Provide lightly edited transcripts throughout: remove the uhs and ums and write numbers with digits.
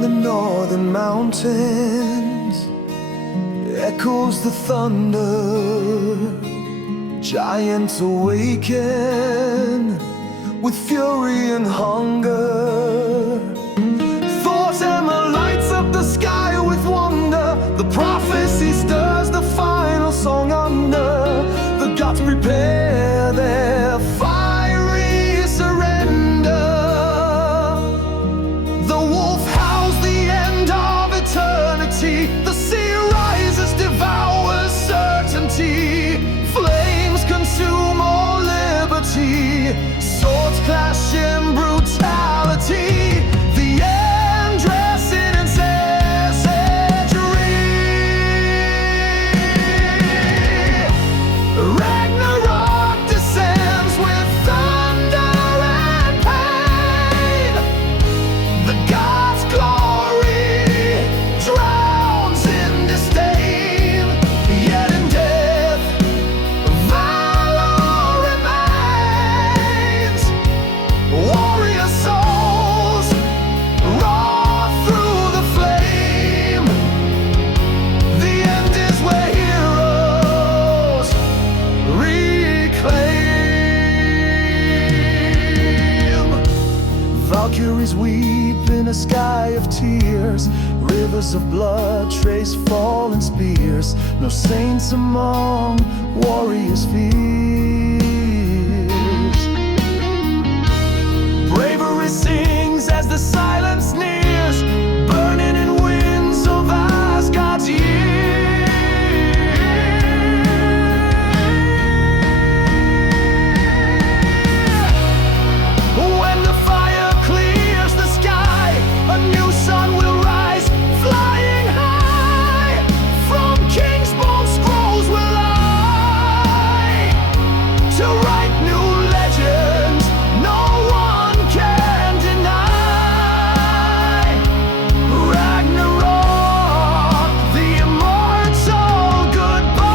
the northern mountains echoes the thunder. Giants awaken with fury and hunger. Thor's hammer lights up the sky with wonder. The prophecy stirs the final song under. The gods prepare their fiery surrender. The wolf howls the end of eternity. The sea rises, devours certainty. Flames consume all liberty. Swords clash in brutality. The end dressing in savagery. Ragnarok descends with thunder and pain. The gods' glory drowns in disdain. Yet in death, valor remains. Warrior souls roar through the flame. The end is where heroes reclaim. Valkyries weep in a sky of tears. Rivers of blood trace fallen spears. No saints among warriors' fears. Bravery sings as the silence nears, burning in winds of Asgard's years. When the fire clears the sky, a new sun will rise, flying high. From king's bone scrolls will I to write new legends no one can deny. Ragnarok, the immortal goodbye.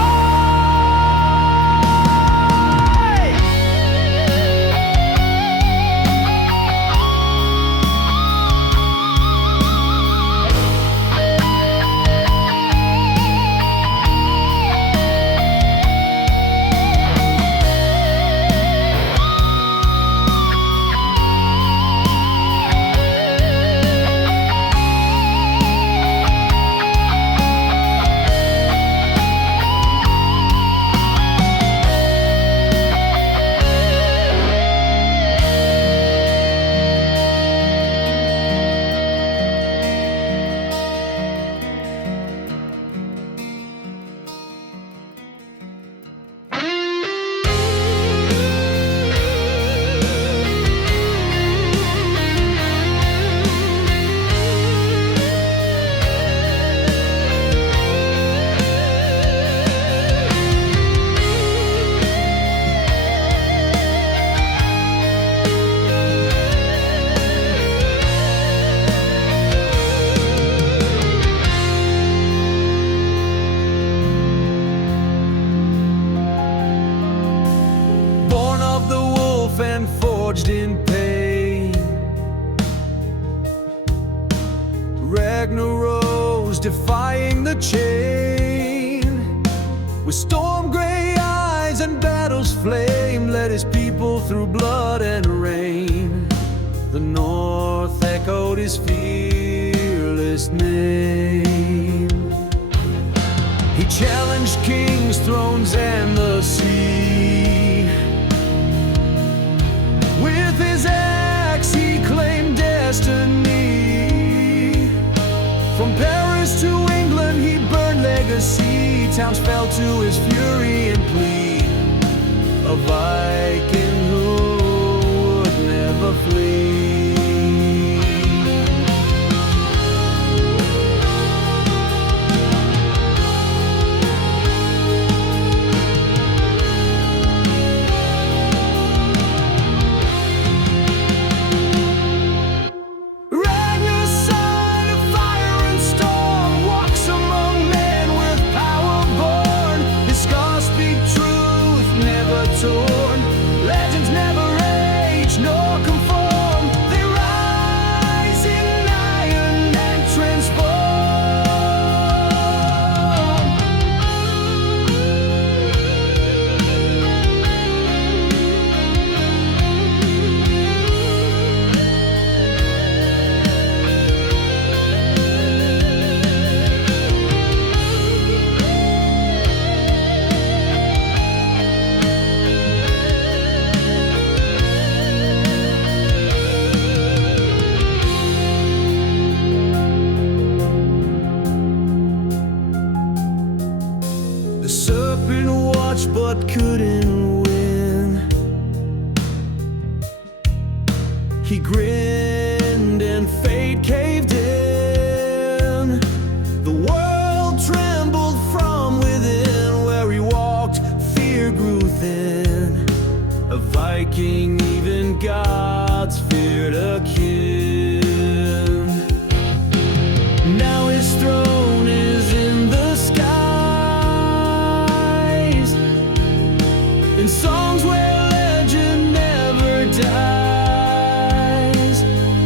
Born of the wolf and forged in pain, Ragnarok's defying the chain. With storm gray eyes and battle's flame, led his people through blood and rain. The north echoed his fearless name. He challenged kings, thrones, and the sea. With his axe he claimed destiny. From Paris to England he burned legacy. Towns fell to his fury and plea. A Viking who would never flee. Ragnar, son of fire and storm, walks among men with power born. His scars speak truth, never torn. Let He grinned and fate caved in. The world trembled from within. Where he walked, fear grew thin. A Viking, even gods feared a kin. Now his throne is in the skies, in songs where legend never dies.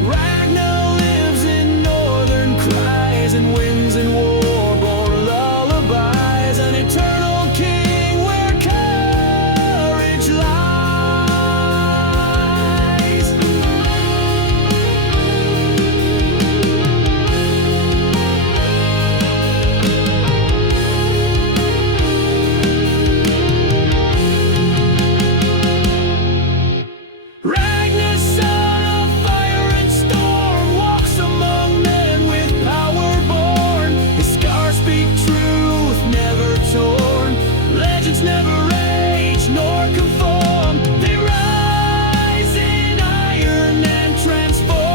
Ragnar lives in northern cries and winds in war-born lullabies. An eternal king where courage lies. Ragnar, son of fire and storm, walks among men with power born. His scars speak truth, never torn. Legends never age nor conform. They rise in iron and transform.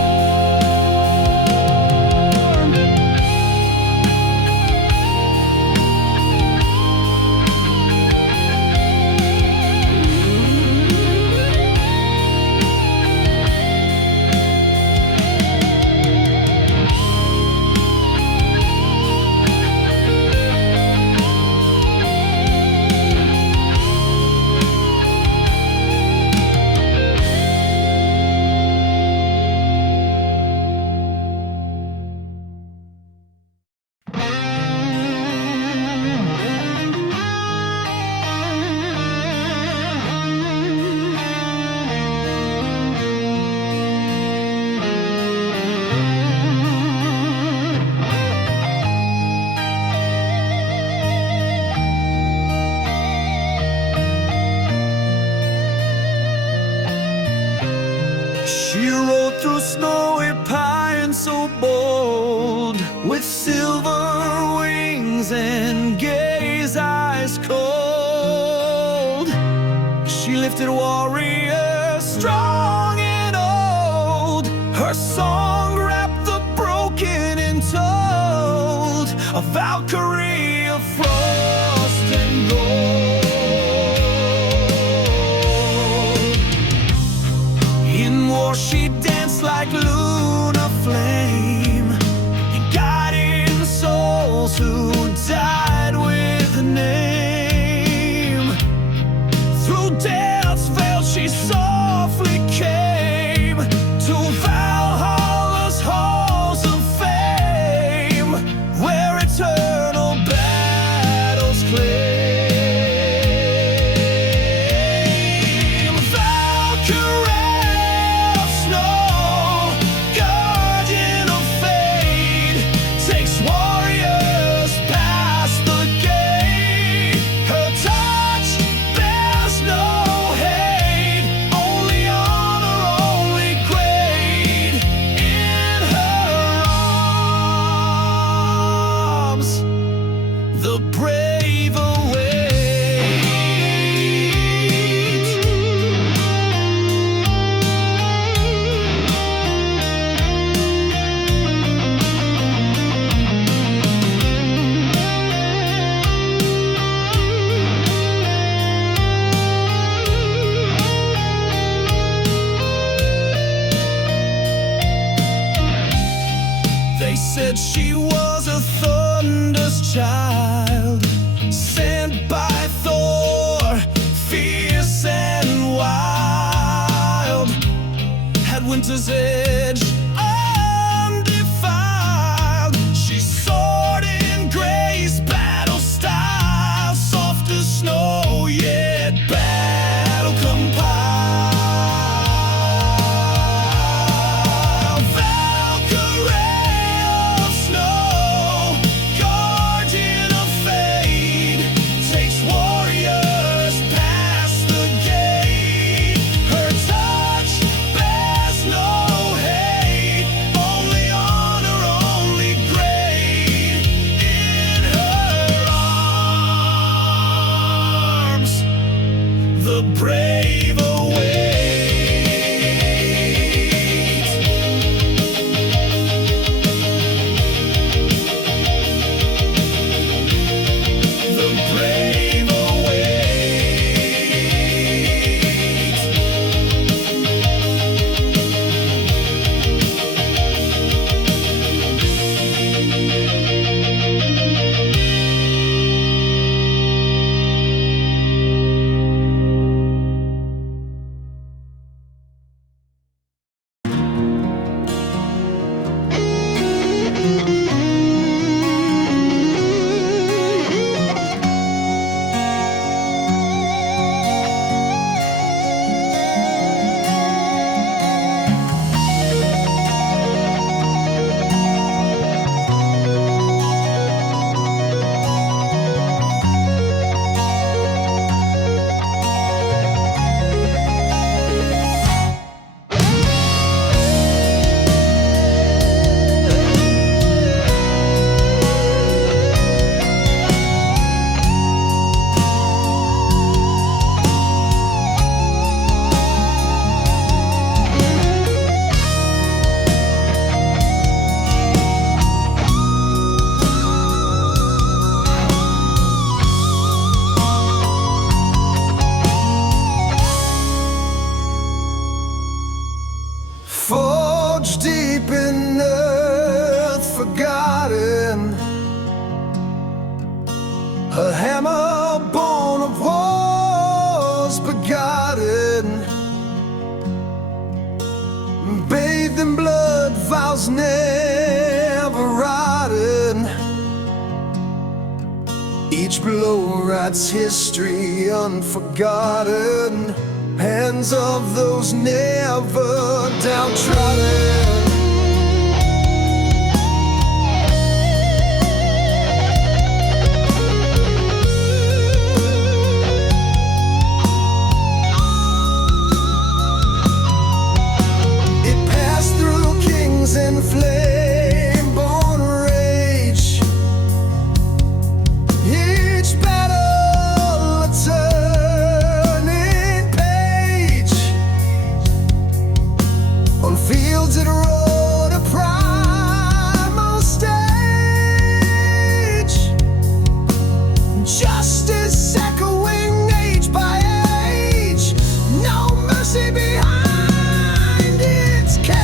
She rode through snowy pines so bold, with silver wings and gaze eyes cold. She lifted warriors strong and old. Her song wrapped the broken and told a Valkyrie of frost and gold. In war she danced like lunar flame, guiding souls who died with a name. Through death's veil she softly came to Valhalla's halls of fame, where eternal battles claim. Valkyrie of snow, guardian of fate, takes warriors past the gate. Her touch bears no hate, only honor, only grade. In her arms, the brave await. They said she was a thunder's child, sent by Thor, fierce and wild. Had winter's edge undefiled. She soared in grace, battle style, soft as snow, yet battle compiled. Valkyrie of snow, guardian of fate, takes warriors past the gate. Her touch bears no hate, Forged deep in earth, forgotten, a hammer born of wars begotten, bathed in blood, vows never rotten. Each blow writes history unforgotten, hands of those never downtrodden. It passed through kings and flame-born rage, each battle a turning page. On fields it rode a primal stage, justice echoing age by age, no mercy behind its cage.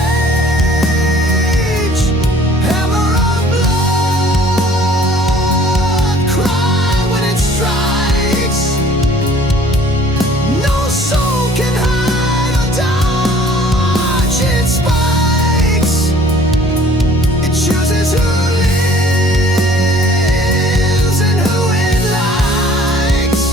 Hammer of blood, cry when it strikes, no soul can hide or dodge its spikes. It chooses who lives and who it likes,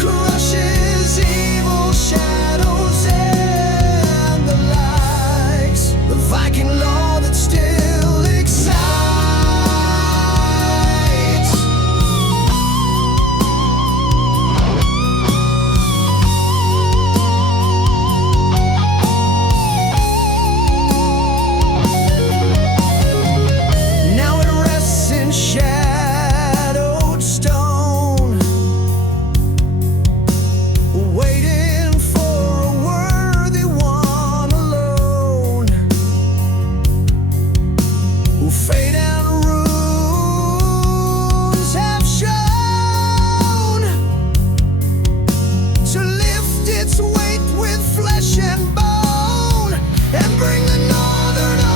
crushes evil shadows and the likes. The Viking law that still excites. Now it rests in shadowed stone, waiting for a worthy one alone, who fate and runes have shown to lift its weight with flesh and bone and bring the northern order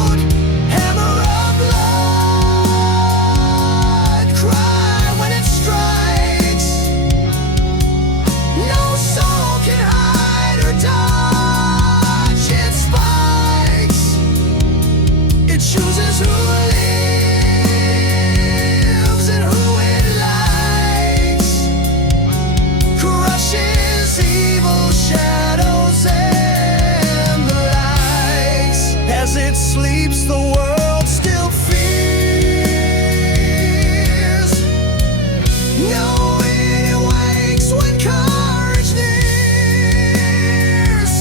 out. Hammer of blood, cry when it strikes, no soul can hide or dodge its spikes. It chooses who lives and who it likes, crushes evil shadows and the likes. As it sleeps, the world still fears, knowing it wakes when courage nears.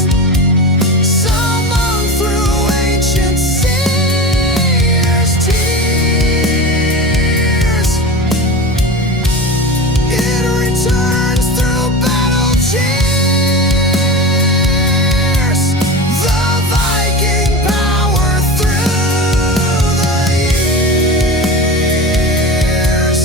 Summoned through ancient seers' tears, it returns through battle cheers. The Viking power through the years.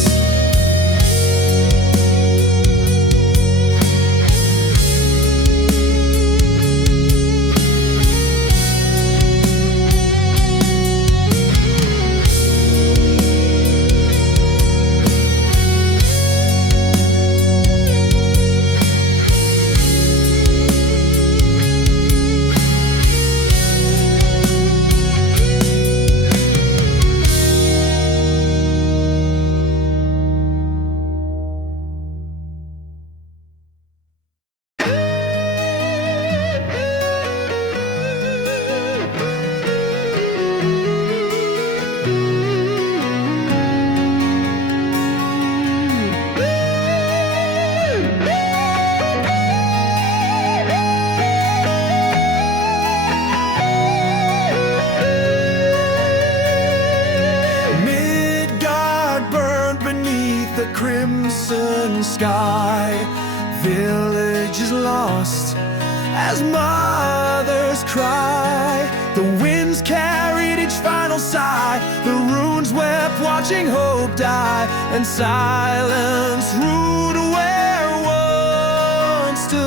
Midgard burned beneath the crimson sky. Village is lost as mothers cry. The winds carried each final sigh. The runes wept, watching hope die. And silence ruled where once stood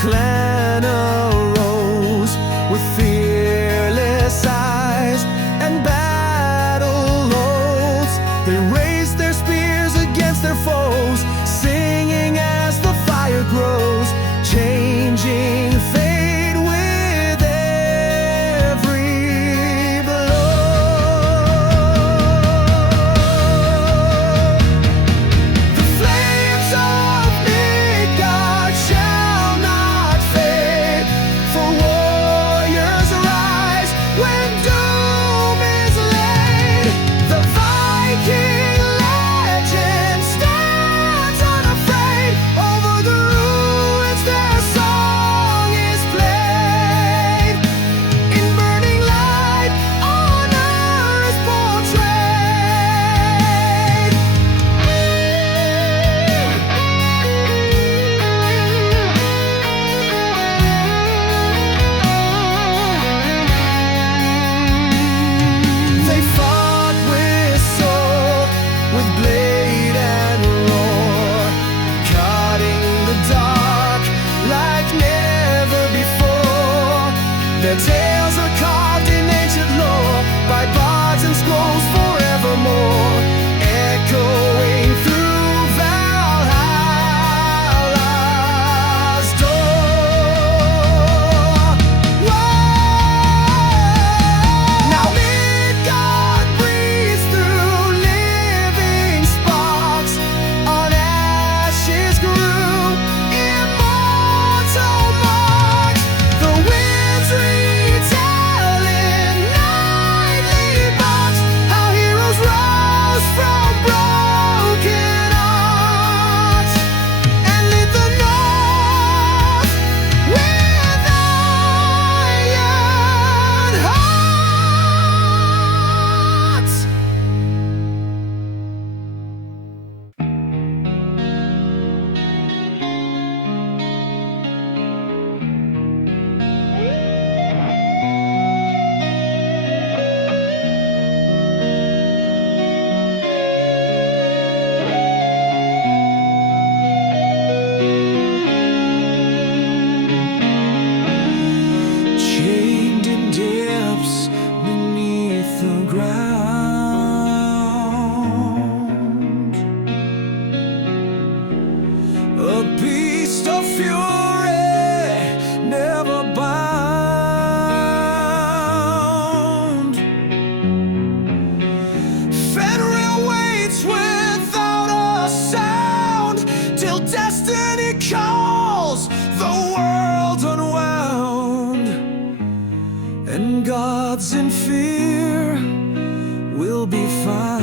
clan arose with fearless eyes and battle oaths. They raised their spears against their foes, singing as the fire grows, changing fate with every blow. The flames of Midgard shall not fade, for warriors arise when doom is laid. The Viking legend stands unafraid, over the ruins their song is played. In burning light, honor is portrayed. They fought with sword, with blade and roar, cutting the dark like never before. Their tales are carved in ancient lore by bards and scrolls forevermore, echoing through Valhalla's door. Now Midgard breathes through living sparks, on ashes grew immortal marks. The winds retell in nightly barks how heroes rose from broken hearts and lit the north with iron hearts. Chained in depths beneath the ground, a beast of fury never bound. Fenrir waits without a sound till destiny calls the world unwound, and gods in fear will be found.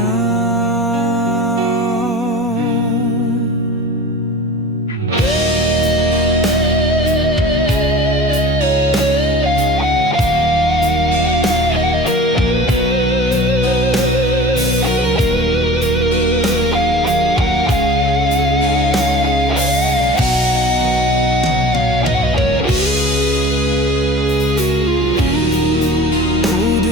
Odin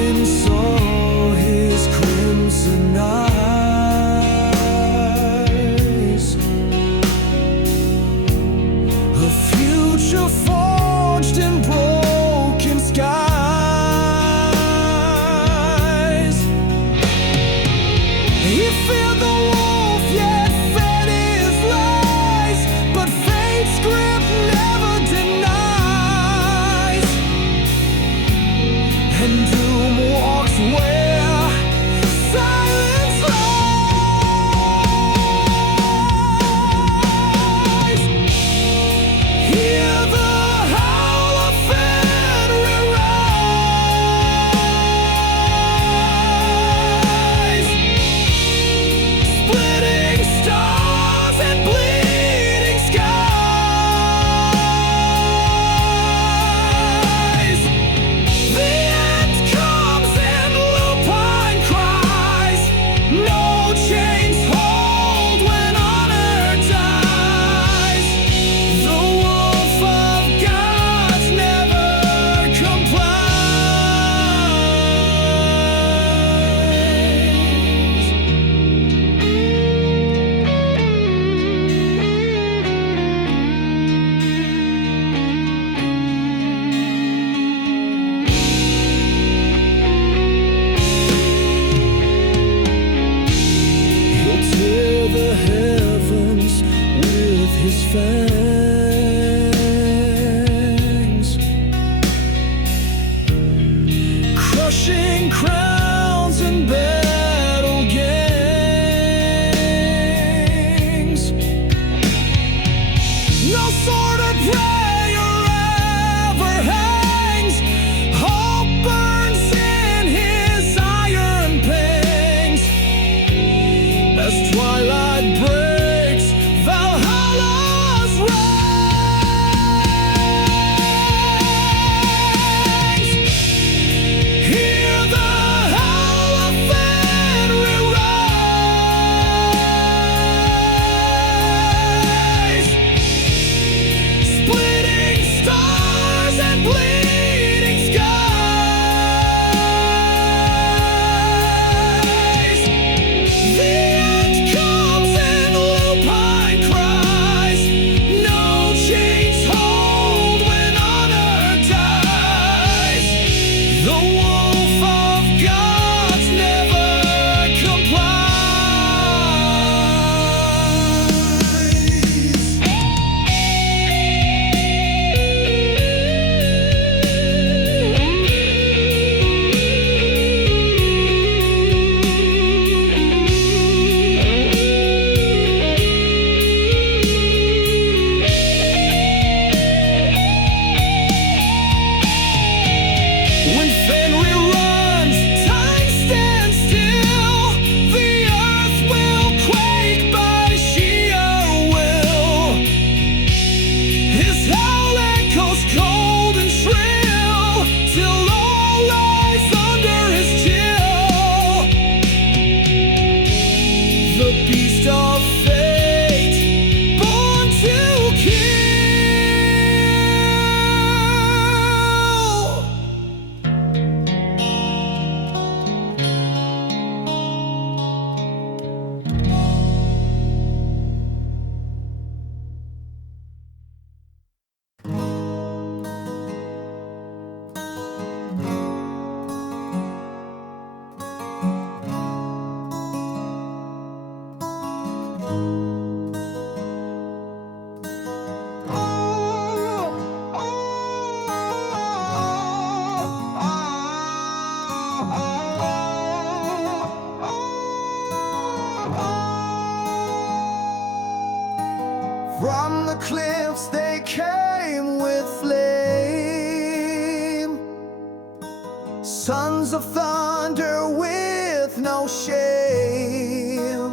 Sons of thunder with no shame.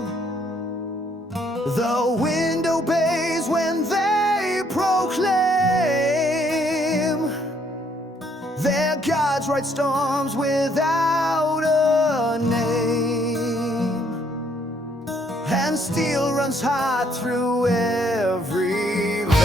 The wind obeys when they proclaim their gods ride storms without a name, and steel runs hot through every vein.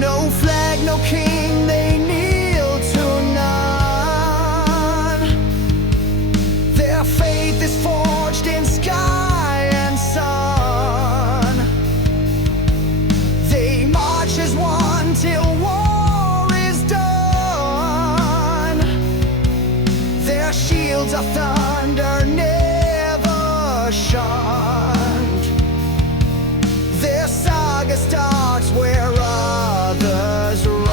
No flag, no king, they kneel to none. Their faith is forged in sky and sun. They march as one till war is done. Their shields are thunder, never shunned. Their saga starts where others run.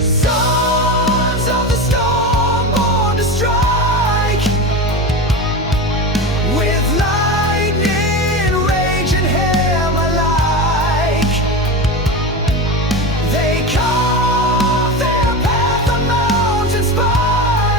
Sons of the storm, born to strike, with lightning, rage, and hammer alike. They carve their path on mountain spikes.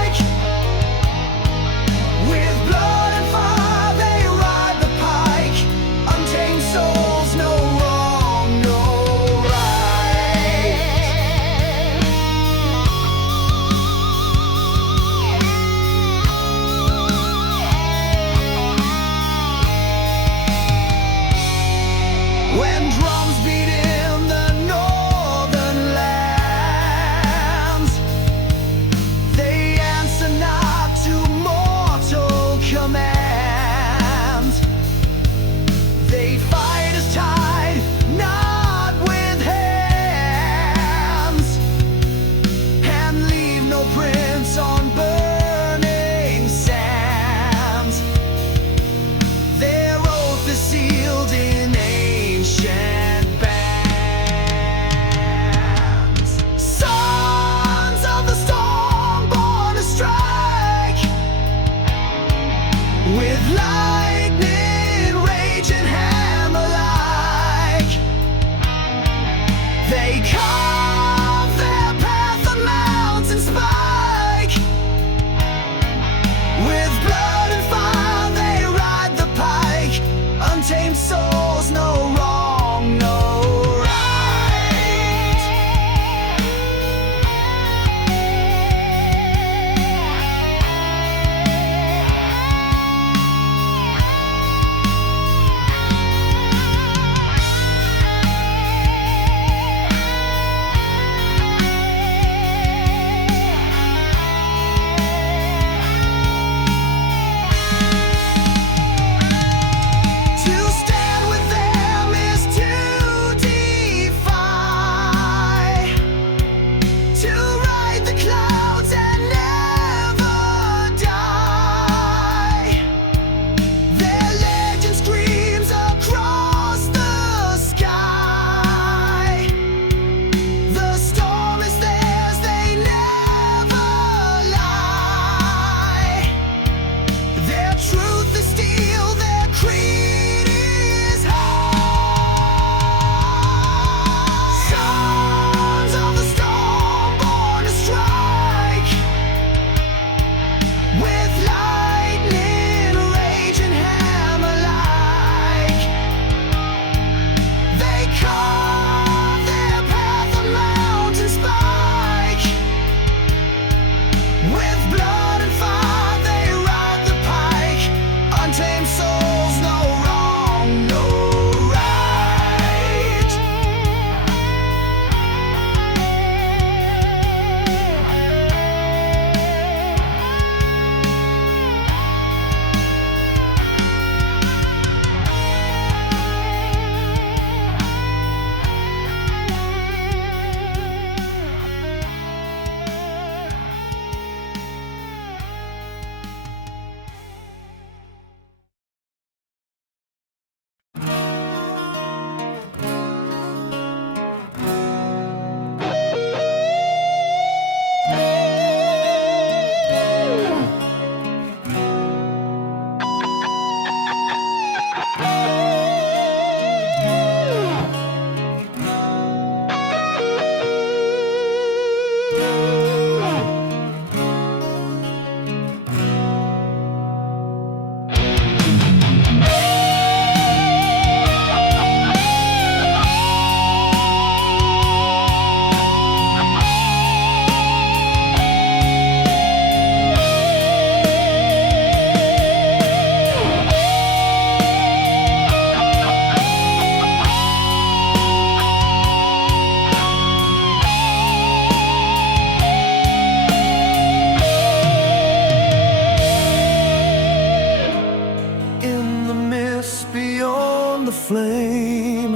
flame.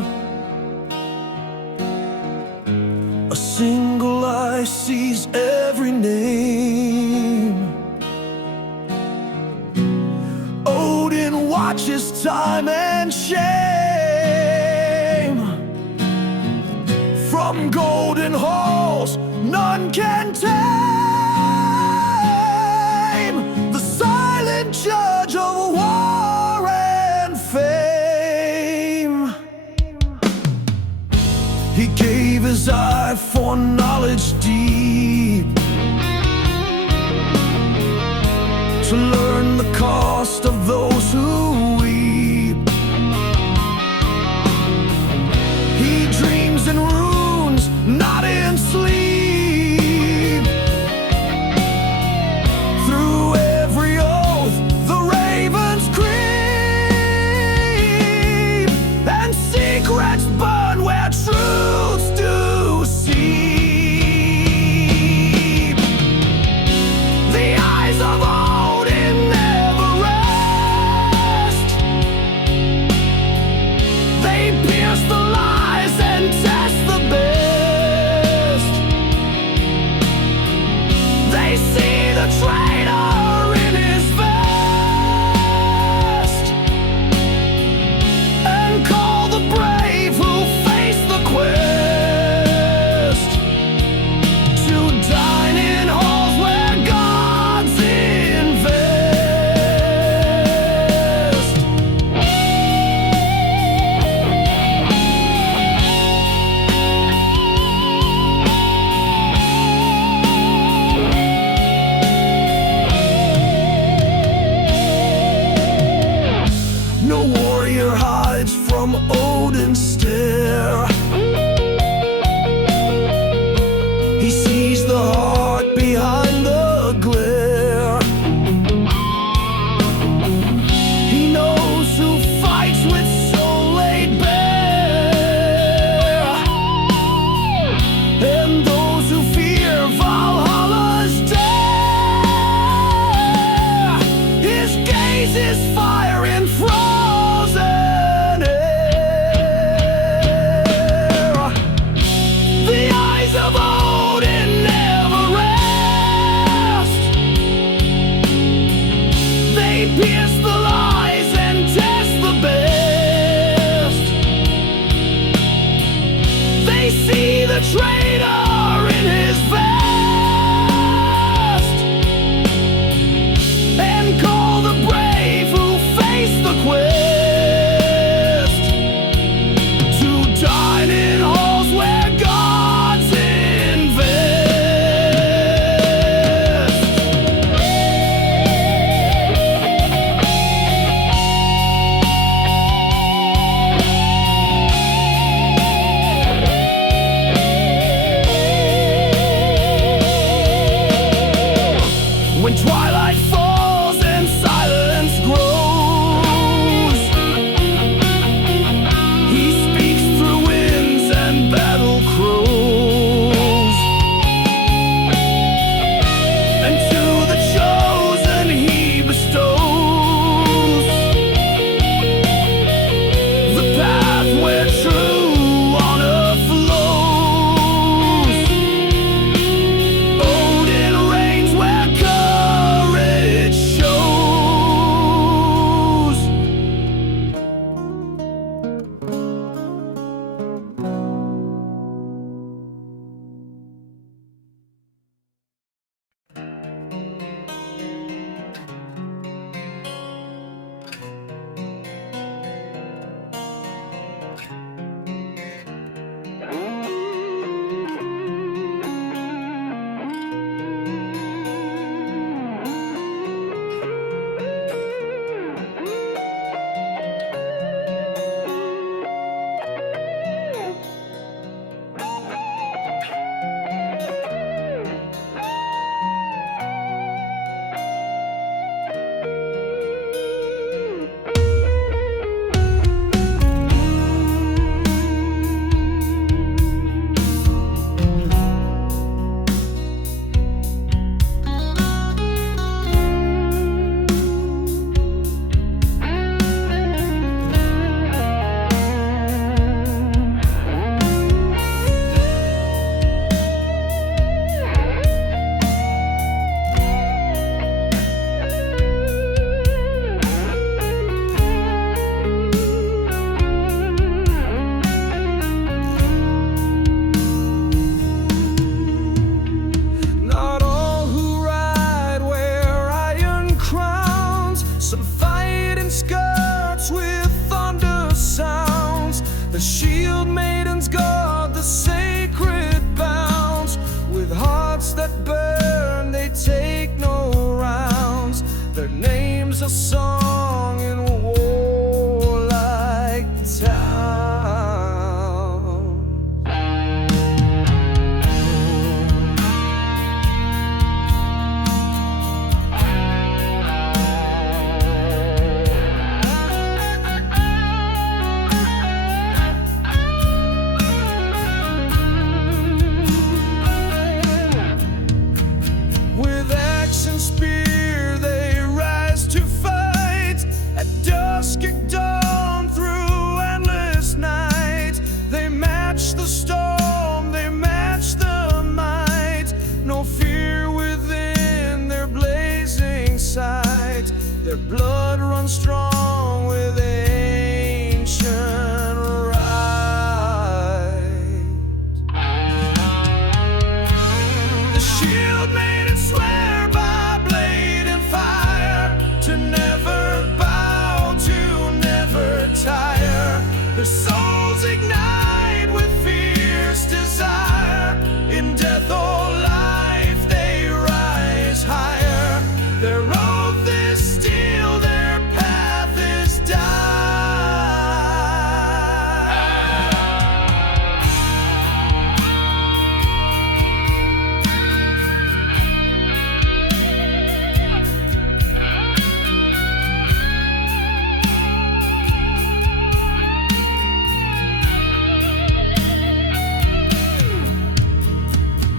A single eye sees every name. Odin watches time and shame. From golden halls none can tame the silent judge of war and fame. He gave his eye for knowledge deep, to learn the cost of those who weep. He dreams in runes, not in sleep. Through every oath the ravens creep, and secrets burn where truths do seep. The eyes of Odin never rest. They pierce the lies and test the best. They see the traitor in his vest, and call the brave who face the quest to dine in halls where gods invest. No warrior hides from Odin's stare. He sees the heart behind the glare. He knows who fights with soul laid bare, and those who fear Valhalla's dare. His gaze is fire in frozen air. a song in warlike town. With axe and spear they rise to fight, at dusk at dawn through endless night. They match the storm, they match the might, no fear within their blazing sight. Their blood runs strong with ancient right. The shield maidens swear by blade and fire to never bow, to never tire. Their souls ignite with fierce desire. In death or life they rise higher. Their oath is steel, their path is dire.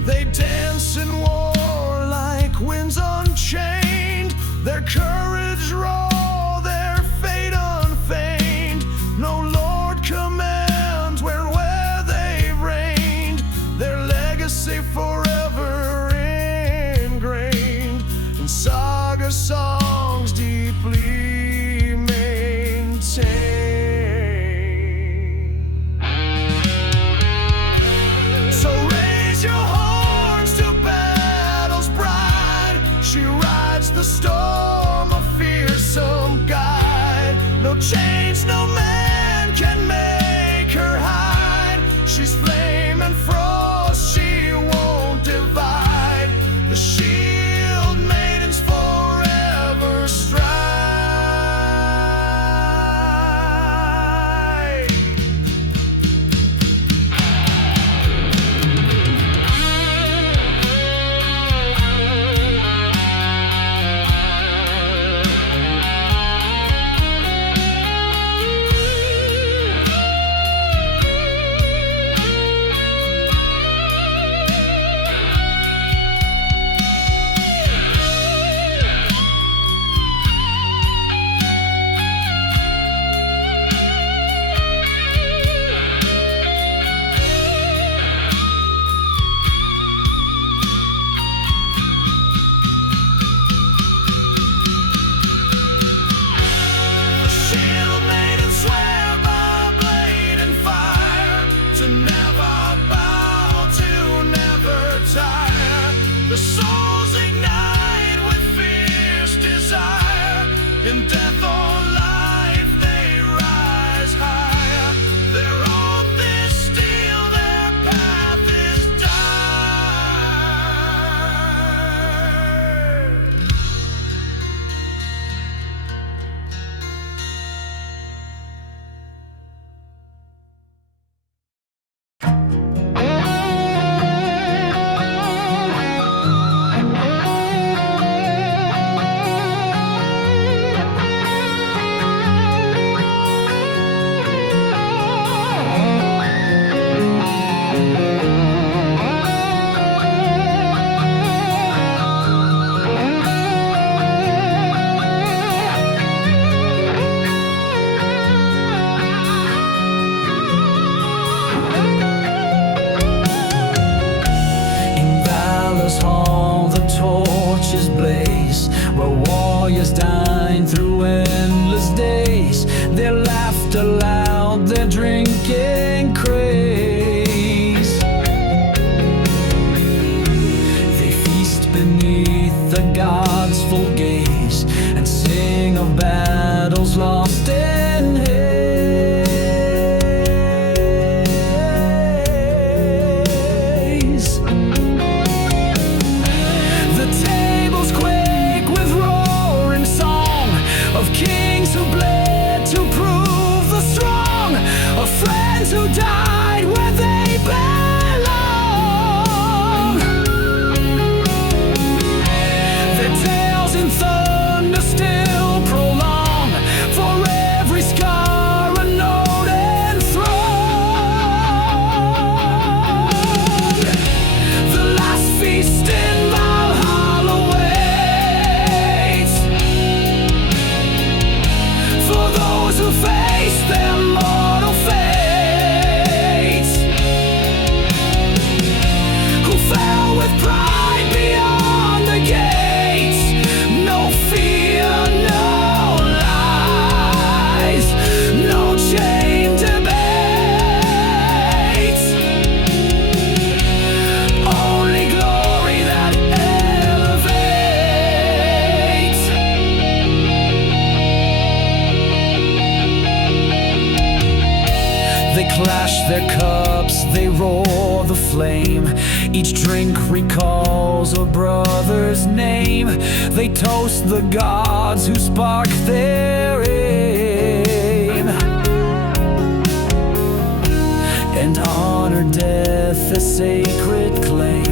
They dance in war like winds unchained. Their courage raw, their fate unfeigned. No lord commands where they've reigned. Their legacy forever ingrained in saga songs deeply maintained. So raise your horns to battle's bride. She rides the storm, a fearsome guide. No chains, no man can make her hide. She's flame and frost, she won't divide. The shield maidens forever stride. The shield maidens swear by blade and fire to never bow, to never tire. The souls ignite with fierce desire. In death or life they rise higher. Their oath is steel, their path is dire. In Valhalla's hall the torches blaze, where warriors dine through endless days. Their laughter loud, their drinking craze. They feast beneath the gods' full gaze and sing of battles lost in haze. The tables quake with roaring song, their cups, they roar the flame. Each drink recalls a brother's name. They toast the gods who spark their aim, and honor death a sacred claim.